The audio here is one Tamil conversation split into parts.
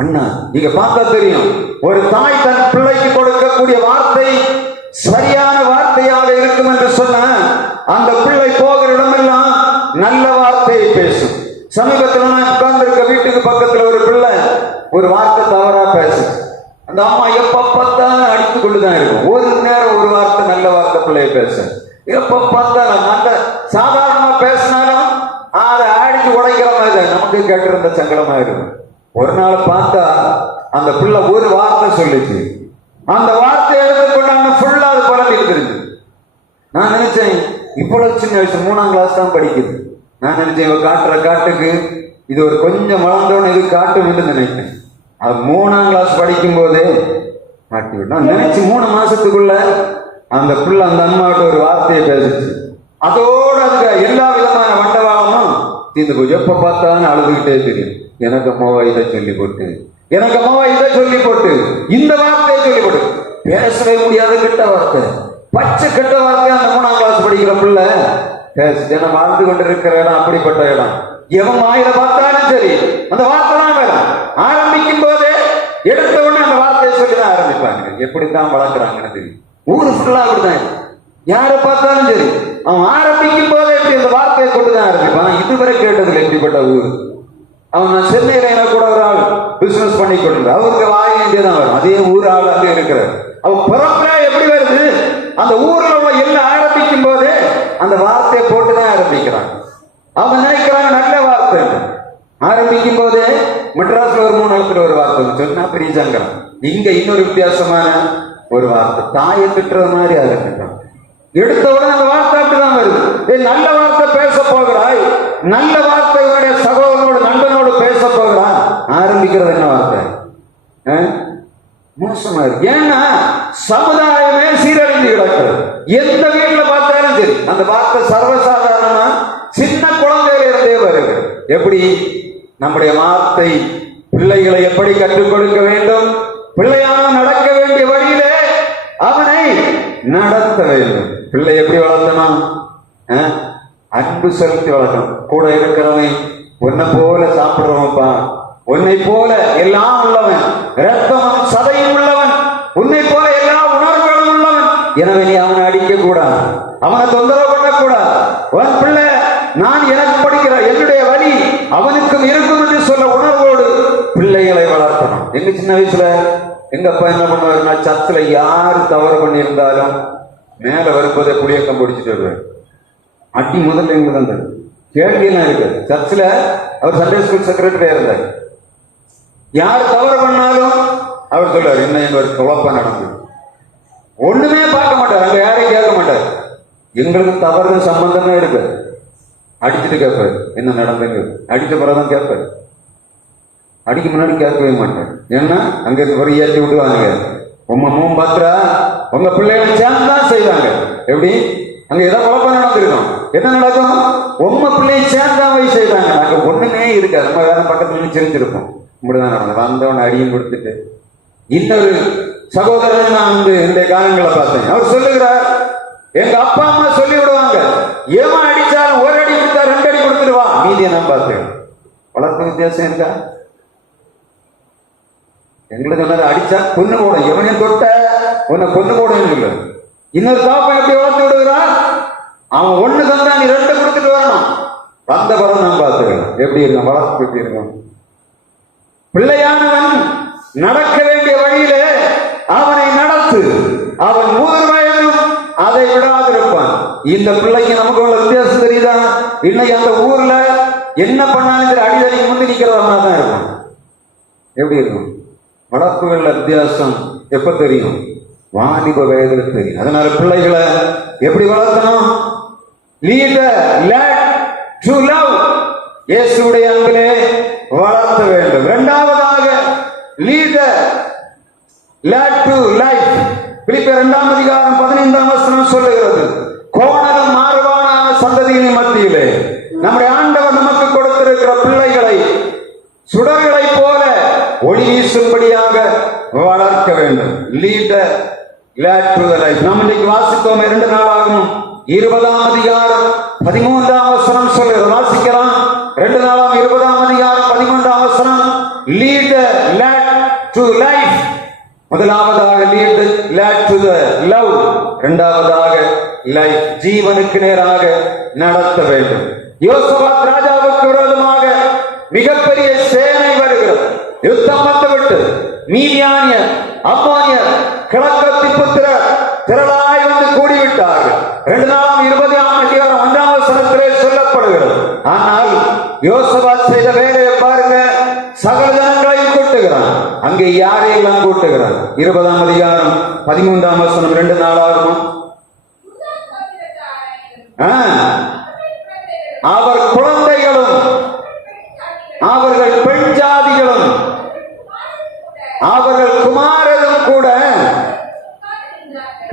அண்ணா நீங்க பார்த்தா தெரியும், ஒரு தாய் தன் பிள்ளைக்கு கொடுக்கக்கூடிய வார்த்தை சரியான வார்த்தையாக இருக்கும் என்று சொன்ன அந்த பிள்ளை போகிற இடமெல்லாம் நல்ல வார்த்தையை பேசும். சமீபத்தில் நான் உட்கார்ந்திருக்க வீட்டுக்கு பக்கத்துல ஒரு பிள்ளை ஒரு வார்த்தை தவறா பேசும். அந்த அம்மா எப்ப பார்த்தாலும் அடித்து கொண்டுதான் இருக்கும். ஒரு நேரம் ஒரு வார்த்தை நல்ல வார்த்தை பிள்ளைய பேச, எப்ப பார்த்தாலும் நல்ல சாதாரணமா பேசினாலும் அதை அடிச்சு உடைக்கிற மாதிரி நமக்கு கேட்டிருந்த சங்கடமா இருக்கும். ஒரு நாள் பார்த்தா அந்த பிள்ளை ஒரு வார்த்தை சொல்லிச்சு. அந்த வார்த்தை எடுத்துக்கொண்டாங்க ஃபுல்லா அது பலன் இருந்துருச்சு. நான் நினைச்சேன் இவ்வளவு சின்ன வயசு 3ஆம் கிளாஸ் தான் படிக்குது. நான் நினைச்சேன் இவ காட்டுற காட்டுக்கு இது ஒரு கொஞ்சம் வளர்ந்தோன்னு இது காட்டும் என்று நினைத்தேன். அது 3ஆம் கிளாஸ் படிக்கும் போதே காட்டி நான் நினைச்சு 3 மாசத்துக்குள்ள அந்த பிள்ளை அந்த அம்மாவிட்ட ஒரு வார்த்தையை பேசிச்சு. அதோடு அதுக்கு எல்லா விதமான வண்டவாளமும் தீர்ந்து போய் எப்ப பார்த்தாலும் அழுதுகிட்டே தெரியும். எனக்கு அம்மாவா இதை சொல்லி போட்டு, எனக்கு அம்மாவா இதை சொல்லி போட்டு, இந்த வார்த்தையை சொல்லி போட்டு, பேசவே முடியாத கெட்ட வார்த்தை, பச்சை கெட்ட வார்த்தை. அந்த 3ஆம் கிளாஸ் படிக்கிற பிள்ளை பேசிட்டு நான் வாழ்ந்து கொண்டிருக்கிற இடம் அப்படிப்பட்ட இடம். எவன் வாயில பார்த்தாலும் சரி அந்த வார்த்தை தான் வேணும். ஆரம்பிக்கும் போதே எடுத்த உடனே அந்த வார்த்தையை சொல்லிதான் ஆரம்பிப்பாங்க. எப்படித்தான் வளர்க்குறாங்கன்னு தெரியும். ஊரு ஃபுல்லா அப்படிதான். யாரை பார்த்தாலும் சரி அவன் ஆரம்பிக்கும் போதே எப்படி அந்த வார்த்தையை கொண்டுதான் ஆரம்பிப்பான். இதுவரை கேட்டதில்லை இப்படிப்பட்ட ஊர். அவன் நான் சென்னையில எனக்கு கூட ஒரு ஆள் பிசினஸ் பண்ணி கொண்டு அவருக்கு வாய வேண்டியதான் வரும். அதே ஊர் ஆள் அங்கே இருக்கிறார். அவன் பிறப்புல எப்படி வருது, அந்த ஊர்ல உள்ள எல்லாம் ஆரம்பிக்கும் போதே அந்த வார்த்தையை போட்டுதான் ஆரம்பிக்கிறாங்க. அவங்க நினைக்கிறாங்க நல்ல வார்த்தை. ஆரம்பிக்கும் போதே மெட்ராஸ்ல ஒரு 3 இடத்துல ஒரு வார்த்தை சொன்னா பெரிய சங்கடம். இங்க இன்னொரு வித்தியாசமான ஒரு வார்த்தை, தாயை திட்டுற மாதிரி ஆரம்பிக்கிறான். எடுத்த உடனே அந்த வார்த்தை அப்படிதான் வருது. நல்ல வார்த்தை பேச போகிறாய், நல்ல வார்த்தை உன்னுடைய சகோதரனோடு நண்பனோடு பேச போகிறான். ஆரம்பிக்கிறது என்ன வார்த்தை? மோசமா இருக்கு. ஏன்னா சமுதாயமே சீரழிந்து கிடக்கிறது. எந்த வீட்டுல பார்த்தாலும் சரி அந்த வார்த்தை சர்வசாதாரணமா சின்ன குழந்தையில இருந்தே வருது. எப்படி நம்முடைய வார்த்தை பிள்ளைகளை எப்படி கற்றுக் கொடுக்க வேண்டும், பிள்ளையாக நடக்க வேண்டிய வழியிலே அவனை நடத்த வேண்டும். பிள்ளை எப்படி வளர்த்தணும்? அன்பு செலுத்தி வளர்க்கணும். கூட இருக்கிறவன் உன்னை போல சாப்பிடுறவன்ப்பா, உன்னை போல எல்லாம் உள்ளவன், ரத்தமும் சதையும் உள்ளவன், உன்னை போல எல்லா உணர்வுகளும் உள்ளவன். எனவே நீ அவனை அடிக்க கூடாது, அவனை தொந்தரவு பண்ணக்கூடாது. உன் பிள்ளை நான் எனக்கு படிக்கிற என்னுடைய வழி அவனுக்கும் இருக்கும் என்று சொல்ல உணர்வோடு பிள்ளைகளை வளர்க்கணும். எங்க சின்ன வயசுல எங்க அப்பா என்ன பண்ணுவாருன்னா, சர்ச்சில் யாரு தவறு பண்ணியிருந்தாலும் மேல வரும்போதே புளியக்கம் பிடிச்சிட்டு வருவார். அடி முதல்ல எங்களுக்கு தான் தரும். கேள்வியெல்லாம் இருக்கு. சர்ச்சில் அவர் சண்டே ஸ்கூல் செக்ரட்டரியா இருந்தார். யார் தவறு பண்ணாலும் அவர் சொல்றாரு என்ன எங்க ஒரு குழப்பம் நடந்தது. ஒண்ணுமே பார்க்க மாட்டார், அங்க யாரையும் கேட்க மாட்டார். எங்களுக்கு தவறு சம்பந்தமே இருக்கு. அடிச்சுட்டு கேட்பாரு என்ன நடந்தது, அடிச்ச பிறகுதான் கேட்பாரு. அடிக்க முன்னாடி கேட்கவே மாட்டேன். ஏன்னா அங்க ஒரு ஏற்றி விடுவாங்க. உங்க மூம் பாத்திரா உங்க பிள்ளைகளை சேர்ந்துதான் செய்வாங்க. எப்படி அங்க ஏதோ குழப்பம் நடந்திருக்கும். என்ன நடக்கும்? உங்க பிள்ளையை சேர்ந்தான் போய் செய்வாங்க. அங்க ஒண்ணுமே இருக்காது. நம்ம வேற பக்கத்துல சிரிச்சிருப்போம். இப்படிதான் நடந்தது. வந்தவன் அடியும் கொடுத்துட்டு இன்னொரு சகோதரன் நான் இந்த காலங்களை பார்த்தேன். அவர் சொல்லுகிறார், எங்க அப்பா அம்மா சொல்லி விடுவாங்க, ஏமா அடிச்சாலும் ஒரு அடி கொடுத்தா 2 அடி கொடுத்துருவா, மீதியை நான் பார்த்தேன். வளர்ப்பு வித்தியாசம் இருக்கா? எங்களுக்கு சொன்னது அடிச்சா கொன்னு போட, எவனையும் தொட்ட உன்னை கொன்னு போடன்னு சொல்லு. இன்னொரு தாப்பன் எப்படி வளர்த்து விடுகிறான்? அவன் 1 தந்தா நீ 2 கொடுத்துட்டு வரணும். வந்த பிறகு நான் பார்த்துக்கிறேன் எப்படி இருக்கும், வளர்ப்பு எப்படி இருக்கும். பிள்ளையானவன் நடக்க வேண்டிய வழியிலே அவனை நடத்து. அவன் 3 வயதும் அதை விடாதிருப்பான். இந்த பிள்ளைக்கு நமக்கு உள்ள வித்தியாசம் தெரியுதா? இன்னைக்கு அந்த ஊர்ல என்ன பண்ணாலும் அடிதடிக்கு முந்தி நிக்கிறவனா தான் இருக்கும். எப்படி இருக்கும்? வளர்ப்புகள்ல வித்தியாசம் எப்ப தெரியும்? வாலிப வயதுல தெரியும். அதனால பிள்ளைகளை எப்படி வளர்க்கணும்? இயேசுடைய அன்பிலே வளர்த்த வேண்டும். 2ஆவதாக பிலிப்பியர் 2ஆம் அதிகாரம் 15ஆம் வசனம் சொல்லுகிறது, கோணலும் மாறுபாடான சந்ததியின் மத்தியிலே நம்முடைய ஆண்டவர் நமக்கு கொடுத்திருக்கிற பிள்ளைகளை சுடர்களை போல ஒளி வீசும்படியாக வளர்க்க வேண்டும். நாம் இன்னைக்கு வாசித்தோம் 2 நாளாகவும் 20ஆம் அதிகாரம் 13ஆம் வசனம் சொல்லுகிறது. வாசிக்கலாம். 2 நாளாம் 20ஆம் அதிகாரம் 13ஆம் வசனம். Lead the the lad to life. முதலாவதாக lead the lad to the love. இரண்டாவதாக life, ஜீவனுக்கு நேராக நடத்த வேண்டும். யோசபாத் ராஜாவுக்கு விரோதமாக மிகப்பெரிய சேனை வருகிறது. யுத்தம் வந்துவிட்டு மீதியானியர், அம்மோனியர், கிழக்கத்தி புத்திரர் திரளாய் வந்து கூடிவிட்டார்கள். 2 நாளாம் 20ஆம் அதிகாரம் 1ஆம் வசனத்திலே சொல்லப்படுகிறது. ஆனால் யோசபாத் செய்த வேலையை பாருங்க, சகல ஜனங்களையும் கூட்டுகிறான். அங்கே யாரையெல்லாம் கூட்டுகிறான்? 20ஆம் அதிகாரம் 13ஆம் வசனம் 2 நாளாகுமா? அவர் குழந்தைகளும் அவர்கள் பெண் ஜாதிகளும் அவர்கள் குமாரரும் கூட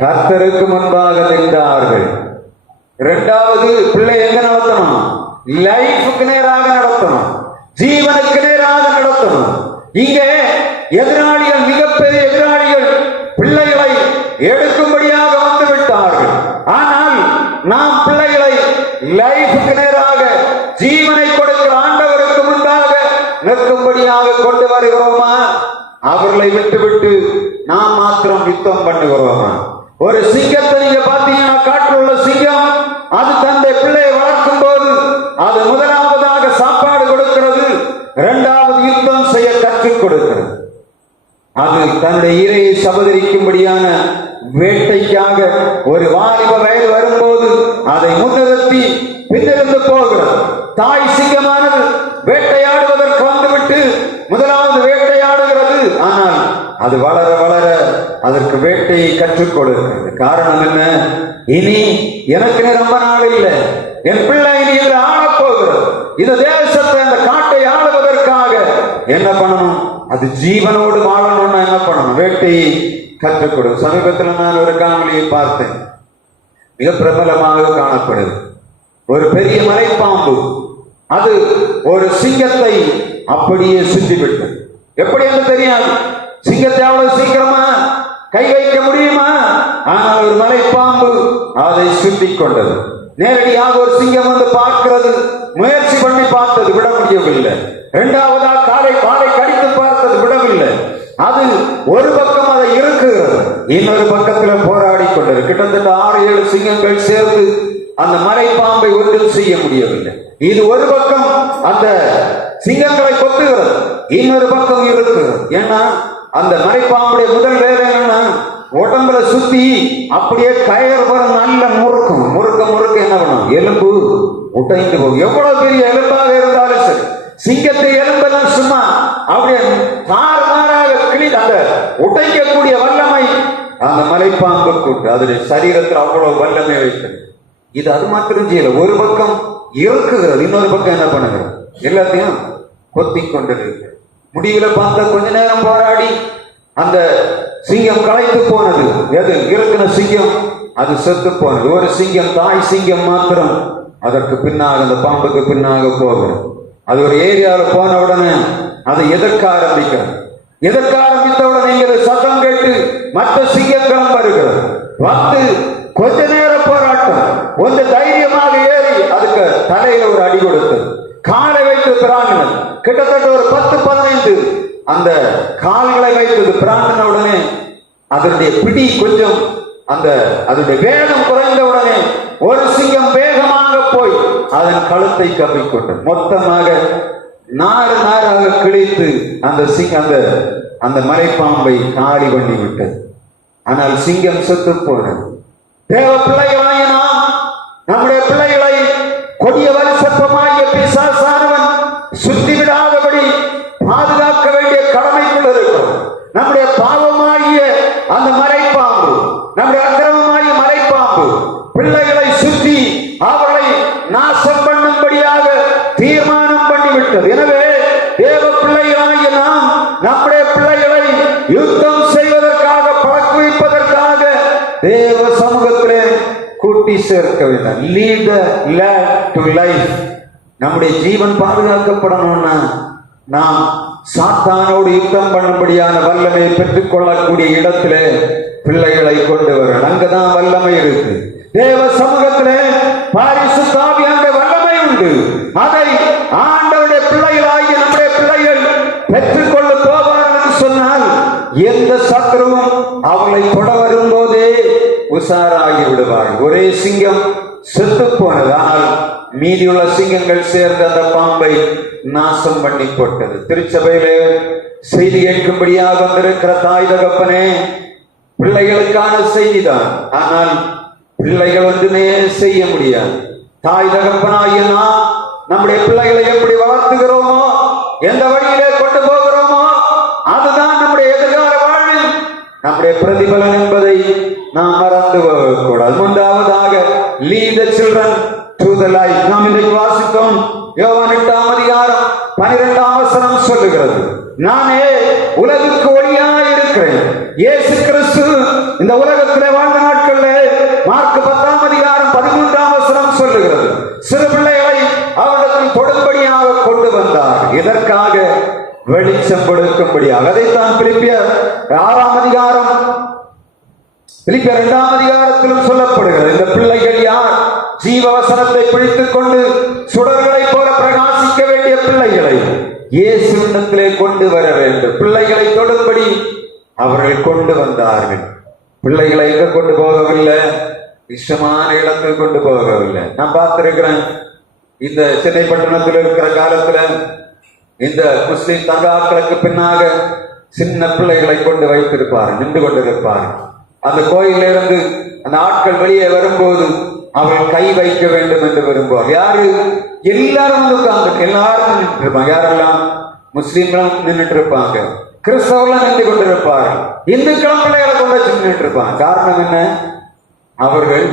கர்த்தருக்கு முன்பாக நின்றார்கள். இரண்டாவது, பிள்ளை எங்க நடத்தணும்? லைஃபுக்கு நேராக நடத்தணும், ஜீவனுக்கு நேராக நடத்தணும். இங்கே எதிராளிகள், மிகப்பெரிய எதிராளிகள் பிள்ளைகளை எடுக்கும்படியாக வந்து விட்டார்கள். ஆனால் நாம் பிள்ளைகளை லைஃபுக்கு நேராக, ஜீவனை கொடுக்கிற ஆண்டவருக்கு முன்பாக நிற்கும்படியாக கொண்டு வருகிறோமா? அவர்களை விட்டு நாம் மாத்திரம் யுத்தம் பண்ணுகிறோமா? ஒரு சிங்கத்தை நீங்க பாத்தீங்கன்னா, காட்டில் உள்ள சிங்கம் அது தன்னுடைய பிள்ளையை வளர்க்கும் போது அது முதலாவதாக சாப்பாடு கொடுக்கிறது, இரண்டாவது யுத்தம் செய்ய கற்றுக் கொடுக்கிறது. அது தன்னுடைய இரையை சபதரிக்கும்படியான வேட்டைக்காக ஒரு வாலிப வயது வரும்போது அதை முன்னிறுத்தி பின்னிருந்து போகிறது. தாய் சிங்கமானது வேட்டையாடுவதற்கு வந்துவிட்டு முதலாவது வேட்டையாடுகிறது. ஆனால் அது வளர வளர அதற்கு வேட்டையை கற்றுக் கொடுக்கிறது. காரணம் என்ன? இனி எனக்கு ரொம்ப நாள் இல்லை, என் பிள்ளை இனி இதில் ஆளப்போகிறது. இந்த தேசத்தை, அந்த காட்டை ஆளுவதற்காக என்ன பண்ணணும்? அது ஜீவனோடு வாழணும்னா என்ன பண்ணணும்? வேட்டையை கற்றுக் கொடு. சமீபத்தில் நான் ஒரு காணொலியை பார்த்தேன், மிக பிரபலமாக காணப்படுது. ஒரு பெரிய மலைப்பாம்பு அது ஒரு சிங்கத்தை அப்படியே சுற்றிவிட்டது. எப்படி என்று தெரியாது, சிங்கத்தை அவ்வளவு சீக்கிரமா கை வைக்க முடியுமா? ஆனால் ஒரு மலைப்பாம்பு அதை சுற்றி கொண்டது. நேரடியாக ஒரு சிங்கம் வந்து பார்க்கிறது, முயற்சி பண்ணி பார்த்தது, விட முடியவில்லை. இரண்டாவதாக காலை கடித்து பார்த்தது, விடவில்லை. அது ஒரு பக்கம் அதை இருக்குகிறது, இன்னொரு பக்கத்தில் போராடி கொண்டது. கிட்டத்தட்ட 6-7 சிங்கங்கள் சேர்ந்து அந்த மலைப்பாம்பை ஒன்றும் செய்ய முடியவில்லை. இது ஒரு பக்கம் அந்த சிங்கங்களை கொத்துகிறது, இன்னொரு பக்கம் இருக்கிறது. ஏன்னா அந்த மலைப்பாம்புடைய முதல் வேலை என்னன்னா, உடம்புல சுத்தி அப்படியே கயர் வர நல்ல முறுக்க என்ன பண்ணும்? எலும்பு உடைந்து போகும். எவ்வளவு பெரிய எலும்பாக இருந்தாலும் சரி, சிங்கத்தை எலும்பெல்லாம் சும்மா அப்படியே மாறாக கிளி அந்த உடைக்கக்கூடிய வல்லமை அந்த மலைப்பாம்புக்கு உண்டு. அதனுடைய சரீரத்தில் அவ்வளவு வல்லமை வைக்கிறது. இது அது மாத்திரம் செய்யல, ஒரு பக்கம் இருக்குகிறது, இன்னொரு பக்கம் என்ன பண்ணுகிறது? எல்லாத்தையும் கொத்தி கொண்டிருக்கு. முடிவுல பார்த்த கொஞ்ச நேரம் போராடி அந்த சிங்கம் களைத்து போனது. எது இருக்கிற சிங்கம் அது செத்து போனது. ஒரு சிங்கம், தாய் சிங்கம் மாத்திரம் அதற்கு பின்னாக, அந்த பாம்புக்கு பின்னாக போகிறது. அது ஒரு ஏரியாவில் போன உடனே அதை எதிர்க்க ஆரம்பிக்கிறது. எதிர்க்க ஆரம்பித்தவுடனே சத்தம் கேட்டு மற்ற சிங்கங்களும் வருகிறது. வந்து கொஞ்ச நேரம் போராட்டம், கொஞ்சம் தைரியமாக ஏறி அதுக்கு தலையில ஒரு அடி கொடுத்தது, காலை வைத்து பிராண்டினது. கிட்டத்தட்ட ஒரு 10-15 அந்த கால்களை வைத்தது. பிராண்டின உடனே அதனுடைய பிடி கொஞ்சம், அந்த அதனுடைய வேகம் குறைந்த உடனே ஒரு சிங்கம் வேகமாக போய் அதன் கழுத்தை கவ்விக்கொண்டது. மொத்தமாக நாராக கிழித்து அந்த மலைப்பாம்பை காலி பண்ணி விட்டது. ஆனால் சிங்கம் செத்து போனது. தேவ பிள்ளைகளாகிய நாம் நம்முடைய பிள்ளைகளை கொடிய வலுசற்பமாகிய பிசாசானவன் சுத்தி விடாதபடி பாதுகாக்க வேண்டிய கடமைக்குள் இருக்கிறோம். நம்முடைய பாவமாகிய அந்த மலைப்பாம்பு, நம்முடைய அக்கிரமமாகிய மலைப்பாம்பு பிள்ளைகளை சுற்றி அவர்களை நாசம் பண்ணும்படியாக தீர்மானம் பண்ணிவிட்டது. எனவே தேவ பிள்ளைகளாகிய நாம் நம்முடைய பிள்ளைகளை யுத்தம் செய்வதற்காக, பழக்குவிப்பதற்காக தேவ சமூகத்திலே கூட்டி சேர்க்க வேண்டும். Lead the lad to life. நம்முடைய ஜீவன் பாதுகாக்கப்படணும்னா நாம் சாத்தானோடு யுத்தம் பண்ணும்படியான வல்லமையை பெற்றுக் கொள்ளக்கூடிய இடத்திலே பிள்ளைகளை கொண்டு வரணும். அங்கதான் வல்லமை இருக்கு. தேவ சமூகத்திலே பரிசுத்த ஆவியானவருடைய வல்லமை உண்டு. அதை ஆண்டவருடைய பிள்ளைகளாகிய நம்முடைய பிள்ளைகள் பெற்றுக்கொள்ள போக எந்த சத்துருவும் அவளை தொட வரும்போதே உஷாராகி விடுவார். ஒரே சிங்கம் செத்து போனது, ஆனால் மீதியுள்ள சிங்கங்கள் சேர்ந்து அந்த பாம்பை நாசம் பண்ணி போட்டது. திருச்சபையிலே செய்தி கேட்கும்படியாக வந்திருக்கிற தாய் தகப்பனே, பிள்ளைகளுக்கான செய்திதான், ஆனால் பிள்ளைகள் ஒன்றுமே செய்ய முடியாது. தாய் தகப்பனாகிய நாம் நம்முடைய பிள்ளைகளை எப்படி வளர்த்துகிறோமோ, எந்த வழியிலே கொண்டு போகிறோமோ, அதுதான் நம்முடைய எதிர்கால வாழ்வில் நம்முடைய பிரதிபலன் என்பதை நாம் மறந்து போகக்கூடாது. மூன்றாவதாக, lead the children to the light. நாம் இன்றைக்கு வாசித்தோம், யோவான் 8:12 சொல்லுகிறது, நானே உலகுக்கு ஒளியாய் இருக்கிறேன். இயேசு கிறிஸ்து இந்த உலகத்திலே வாழ்ந்த நாட்களில் மார்க் 10:13 சொல்லுகிறது, சிறு பிள்ளைகளை அவரிடத்தில் தொடும்படியாக கொண்டு வந்தார். இதற்காக வெளிச்சம் கொடுக்கும்படியாக. அதைத்தான் பிலிப்பியர் 2 சொல்லப்படுகிறது. இந்த பிள்ளைகள் யார்? ஜீவவசனத்தை பிடித்துக் கொண்டு சுடர்களை போல பிரகாசிக்க வேண்டிய பிள்ளைகளை இயேசுவிடத்திலே கொண்டு வர வேண்டும். பிள்ளைகளை தொடும்படி அவர்கள் கொண்டு வந்தார்கள். பிள்ளைகளை எங்க கொண்டு போகவில்லை, இஷ்டமான இடத்தில் கொண்டு போகவில்லை. நான் பார்த்திருக்கிறேன், இந்த சென்னை பட்டணத்தில் இருக்கிற காலத்துல இந்த முஸ்லிம் தங்காக்களுக்கு பின்னாக சின்ன பிள்ளைகளை கொண்டு வைத்திருப்பார், நின்று கொண்டிருப்பார். அந்த கோயிலிருந்து அந்த ஆட்கள் வெளியே வரும்போது அவர்கள் கை வைக்க வேண்டும் என்று விரும்புவார். யாரு? எல்லாரும் உட்கார்ந்து எல்லாரும் நின்றுட்டு இருப்பாங்க. யாரெல்லாம்? முஸ்லிம்களும் நின்றுட்டு இருப்பாங்க, கிறிஸ்தவர்களும் நின்று கொண்டிருப்பார்கள், இந்துக்களும் பிள்ளைகளை கொண்டு வச்சு நின்றுட்டு இருப்பாங்க. காரணம் என்ன? அவர்கள்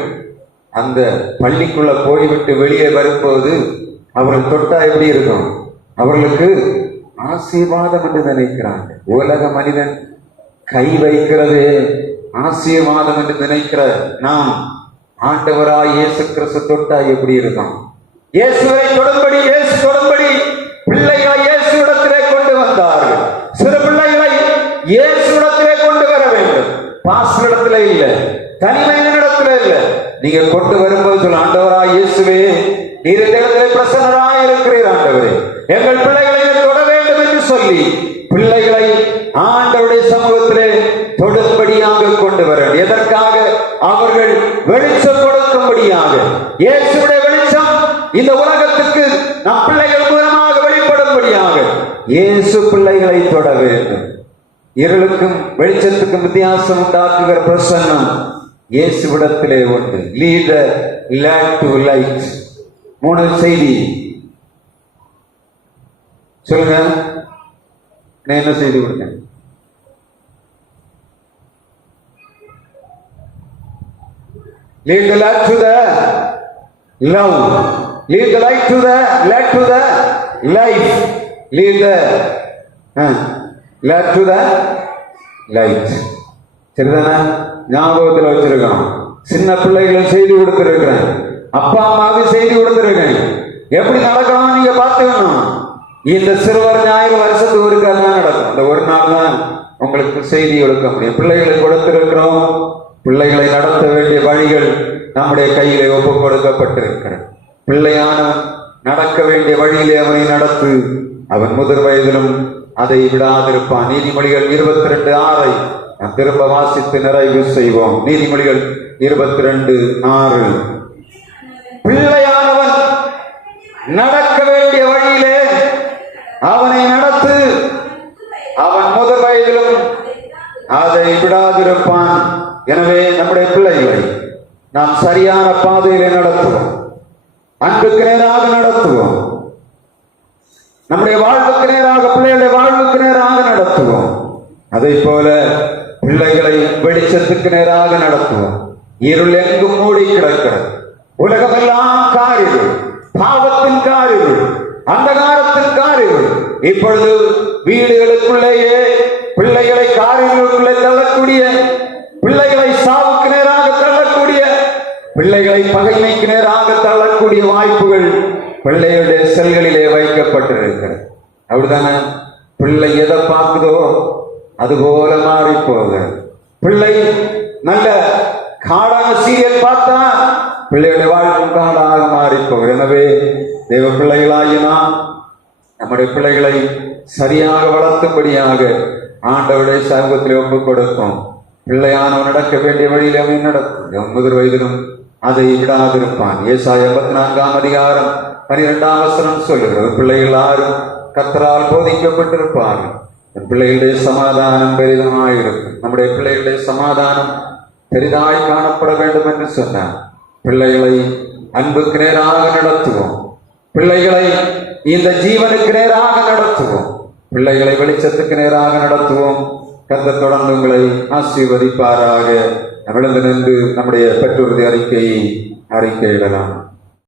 அந்த பள்ளிக்குள்ள போய்விட்டு வெளியே வரும்போது அவர்கள் தொட்டா எப்படி இருக்கும்? அவர்களுக்கு ஆசீர்வாதம் என்று நினைக்கிறாங்க. உலக மனிதன் கை வைக்கிறது ஆசீர்வாதம் என்று நினைக்கிற நாம், ஆண்டவராய் இயேசு கிறிஸ்து தொட்டா எப்படி இருக்கும்? இயேசுவை தொடும்படி, இயேசு தொடும்படி பிள்ளைகளை இயேசுவிடத்திலே கொண்டு வந்தார்கள். சிறு பிள்ளைகளை இயேசுவிடத்திலே கொண்டு வர வேண்டும். பாஸ்டரிடத்திலே இல்ல, தனிமையினிடத்திலே இல்ல. நீங்க கொண்டு வரும்போது சொல்ல, ஆண்டவராய் இயேசுவே, நீர் இந்த இடத்திலே பிரசன்னராய் இருக்கிறீர். ஆண்டவரே, எங்கள் பிள்ளைகளை தொட வேண்டும் என்று சொல்லி பிள்ளைகளை ஆண்டவருடைய சமூகத்திலே தொடும்படியாக கொண்டு வர. எதற்காக? அவர்கள் வெளிச்சம் கொடுக்கும்படியாக. இயேசுடைய வெளிச்சம் இந்த உலகத்துக்கு நம் பிள்ளைகள் மூலமாக வெளிப்படும்படியாக இயேசு பிள்ளைகளை தொட வேண்டும். இருளுக்கும் வெளிச்சத்துக்கும் வித்தியாசம் உண்டாக்குகிற பிரசன்னம் இயேசுவிடத்திலே உண்டு. Lead the lad to light. 3 செய்தி சொல்லுங்க. நான் என்ன செய்தி கொடுத்தேன்? Lead the lad to the love. Lead the light to the lad to the life. Lead the lad to the light. சரிதானே? ஞாபகத்தில் வச்சிருக்கோம். சின்ன பிள்ளைகளும் செய்தி கொடுத்திருக்கிறேன், அப்பா அம்மாவுக்கு செய்தி கொடுத்திருக்கேன். எப்படி நடக்கணும் நீங்க பார்த்துக்கணும். இந்த சிறுவர் ஞாயிறு வருஷத்துக்கு ஒரு தான் நடக்கும். அந்த ஒரு நாள் தான் உங்களுக்கு செய்தி கொடுக்க முடியும். பிள்ளைகளை கொடுத்திருக்கிறோம். பிள்ளைகளை நடத்த வேண்டிய வழிகள் நம்முடைய கையிலே ஒப்பு கொடுக்கப்பட்டிருக்கிறது. பிள்ளையானவன் நடக்க வேண்டிய வழியிலே அவனை நடத்து, அவன் முதிர் வயதிலும் அதை விடாதிருப்பான். நீதிமொழிகள் 22:6 நாம் திரும்ப வாசித்து நிறைவு செய்வோம். நீதிமொழிகள் 22:6. பிள்ளையானவன் நடக்க வேண்டிய வழியிலே அவனை நடத்து, அவன் முதிர் வயதிலும் அதை விடாதிருப்பான். எனவே நம்முடைய பிள்ளைகளை நாம் சரியான பாதையிலே நடத்துவோம், அன்புக்கு நேராக நடத்துவோம், நம்முடைய வாழ்வுக்கு நேராக, பிள்ளைகளுடைய வாழ்வுக்கு நேராக நடத்துவோம். அதை போல பிள்ளைகளை வெளிச்சத்துக்கு நேராக நடத்துவோம். இருள் எங்கும் மூடி கிடக்கிறது. உலகமெல்லாம் காரிருள், பாவத்தின் காரிருள், அந்தகாரத்தின் காரிருள். இப்பொழுது வீடுகளுக்குள்ளேயே பிள்ளைகளை காரிருளுக்குள்ளே தள்ளக்கூடிய, பிள்ளைகளை சாவுக்கு நேராக தள்ளக்கூடிய, பிள்ளைகளை பகைமைக்கு நேராக தள்ளக்கூடிய வாய்ப்புகள் பிள்ளைகளுடைய செல்களிலே வைக்கப்பட்டிருக்கிறது. அப்படிதானே? பிள்ளை எதை பார்க்குதோ அதுபோல மாறி போகுது. பிள்ளை நல்ல காடான சீரியல் பார்த்தா பிள்ளைகளுடைய வாழ்க்கை காடாக மாறி போகுது. எனவே தேவ பிள்ளைகளாகிய நாம் நம்முடைய பிள்ளைகளை சரியாக வளர்த்தும்படியாக ஆண்டவருடைய சமூகத்திலே ஒப்புக் கொடுப்போம். பிள்ளையானவன் நடக்க வேண்டிய வழியில் அவன் நடக்கும், முதிர் வயதிலும் அதை விடாதிருப்பான். ஏசாயா 84:12 சொல்லுகிறது, பிள்ளைகள் யாரும் கர்த்தரால் போதிக்கப்பட்டிருப்பார்கள். பிள்ளைகளுடைய சமாதானம் பெரிதமாயிருக்கும். நம்முடைய பிள்ளைகளுடைய சமாதானம் பெரிதாய் காணப்பட வேண்டும் என்று சொன்னார். பிள்ளைகளை அன்புக்கு நேராக நடத்துவோம். பிள்ளைகளை இந்த ஜீவனுக்கு நேராக நடத்துவோம். பிள்ளைகளை வெளிச்சத்துக்கு நேராக நடத்துவோம். கர்த்தர் தொடர்ந்து உங்களை ஆசீர்வதிப்பாராக. விழுந்து நின்று நம்முடைய பெற்றோருடைய அறிக்கையிடலாம்.